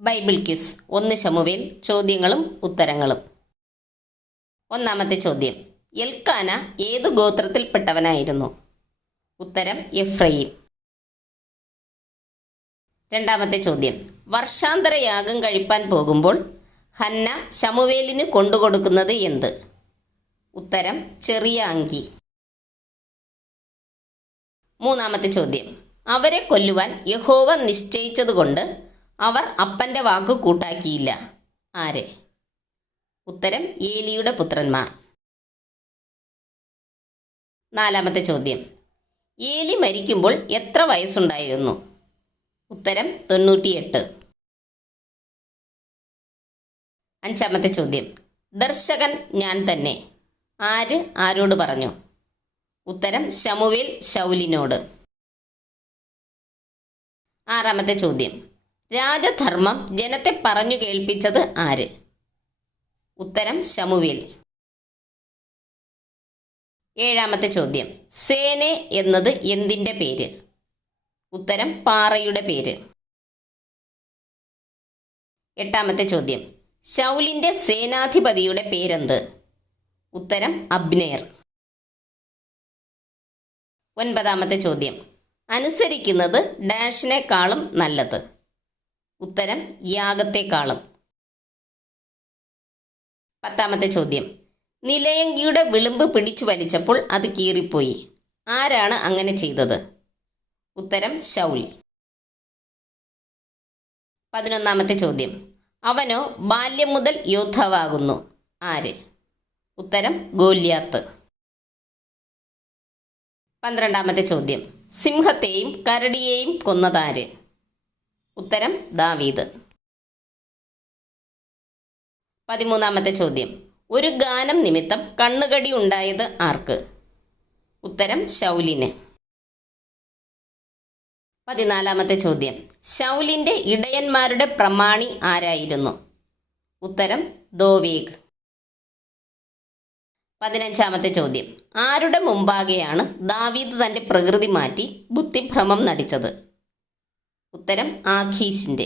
Bible quiz 1 ശമൂവേൽ ചോദ്യങ്ങളും ഉത്തരങ്ങളും. ഒന്നാമത്തെ ചോദ്യം, എൽക്കാന ഏതു ഗോത്രത്തിൽപ്പെട്ടവനായിരുന്നു? ഉത്തരം എഫ്രയീം. രണ്ടാമത്തെ ചോദ്യം, വർഷാന്തര യാഗം കഴിപ്പാൻ പോകുമ്പോൾ ഹന്ന ശമൂവേലിന് കൊണ്ടുകൊടുക്കുന്നത് എന്ത്? ഉത്തരം ചെറിയ അങ്കി. മൂന്നാമത്തെ ചോദ്യം, അവരെ കൊല്ലുവാൻ യഹോവ നിശ്ചയിച്ചതുകൊണ്ട് അവർ അപ്പൻ്റെ വാക്ക് കൂട്ടാക്കിയില്ല. ആര്? ഉത്തരം ഏലിയുടെ പുത്രന്മാർ. നാലാമത്തെ ചോദ്യം, ഏലി മരിക്കുമ്പോൾ എത്ര വയസ്സുണ്ടായിരുന്നു? ഉത്തരം 98. അഞ്ചാമത്തെ ചോദ്യം, ദർശകൻ ഞാൻ തന്നെ ആര് ആരോട് പറഞ്ഞു? ഉത്തരം ശമൂവേൽ ശൗലിനോട്. ആറാമത്തെ ചോദ്യം, രാജധർമ്മം ജനത്തെ പറഞ്ഞു കേൾപ്പിച്ചത് ആര്? ഉത്തരം ശമൂവേൽ. ഏഴാമത്തെ ചോദ്യം, സേനെ എന്നത് എന്തിൻ്റെ പേര്? ഉത്തരം പാറയുടെ പേര്. എട്ടാമത്തെ ചോദ്യം, ശൗലിൻ്റെ സേനാധിപതിയുടെ പേരെന്ത്? ഉത്തരം അബ്നേർ. ഒൻപതാമത്തെ ചോദ്യം, അനുസരിക്കുന്നത് ഡാഷിനേക്കാളും നല്ലത്? ഉത്തരം യാഗത്തെക്കാളും. പത്താമത്തെ ചോദ്യം, നിലയങ്കിയുടെ വിളുമ്പ് പിടിച്ചു വലിച്ചപ്പോൾ അത് കീറിപ്പോയി. ആരാണ് അങ്ങനെ ചെയ്തത്? ഉത്തരം ശൗൽ. 11ാമത്തെ ചോദ്യം, അവനോ ബാല്യം മുതൽ യോദ്ധാവാകുന്നു. ആര്? ഉത്തരം ഗോല്യാത്ത്. 12ാമത്തെ ചോദ്യം, സിംഹത്തെയും കരടിയെയും കൊന്നതാര്? ഉത്തരം ദാവീദ്. 13ാമത്തെ ചോദ്യം, ഒരു ഗാനം നിമിത്തം കണ്ണുകടി ഉണ്ടായത് ആർക്ക്? ഉത്തരം ശൗലിന്. 14ാമത്തെ ചോദ്യം, ശൗലിൻ്റെ ഇടയന്മാരുടെ പ്രമാണി ആരായിരുന്നു? ഉത്തരം ദോവേഗ്. 15ാമത്തെ ചോദ്യം, ആരുടെ മുമ്പാകെയാണ് ദാവീദ് തൻ്റെ പ്രകൃതി മാറ്റി ബുദ്ധിഭ്രമം നടിച്ചത്? ഉത്തരം ആഖീഷിൻ്റെ.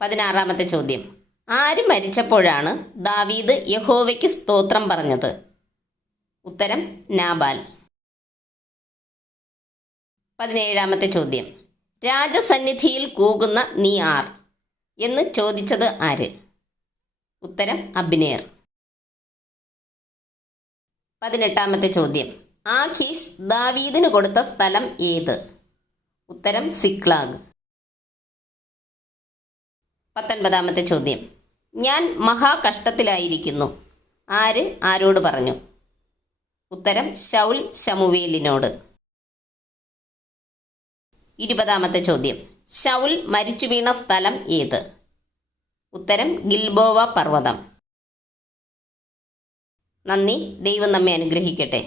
16ാമത്തെ ചോദ്യം, ആര് മരിച്ചപ്പോഴാണ് ദാവീദ് യഹോവയ്ക്ക് സ്തോത്രം പറഞ്ഞത്? ഉത്തരം നാബാൽ. 17ാമത്തെ ചോദ്യം, രാജസന്നിധിയിൽ കൂകുന്ന നീ ആർ എന്ന് ചോദിച്ചത് ആര്? ഉത്തരം അബ്നേർ. 18ാമത്തെ ചോദ്യം, ആഖീഷ് ദാവീദിന് കൊടുത്ത സ്ഥലം ഏത്? ഉത്തരം സിക്ലാഗ്. 19ാമത്തെ ചോദ്യം, ഞാൻ മഹാകഷ്ടത്തിലായിരിക്കുന്നു. ആര് ആരോട് പറഞ്ഞു? ഉത്തരം ശൗൽ ശമൂവേലിനോട്. 20ാമത്തെ ചോദ്യം, ശൗൽ മരിച്ചു വീണ സ്ഥലം ഏത്? ഉത്തരം ഗിൽബോവ പർവ്വതം. നന്ദി. ദൈവം നമ്മെ അനുഗ്രഹിക്കട്ടെ.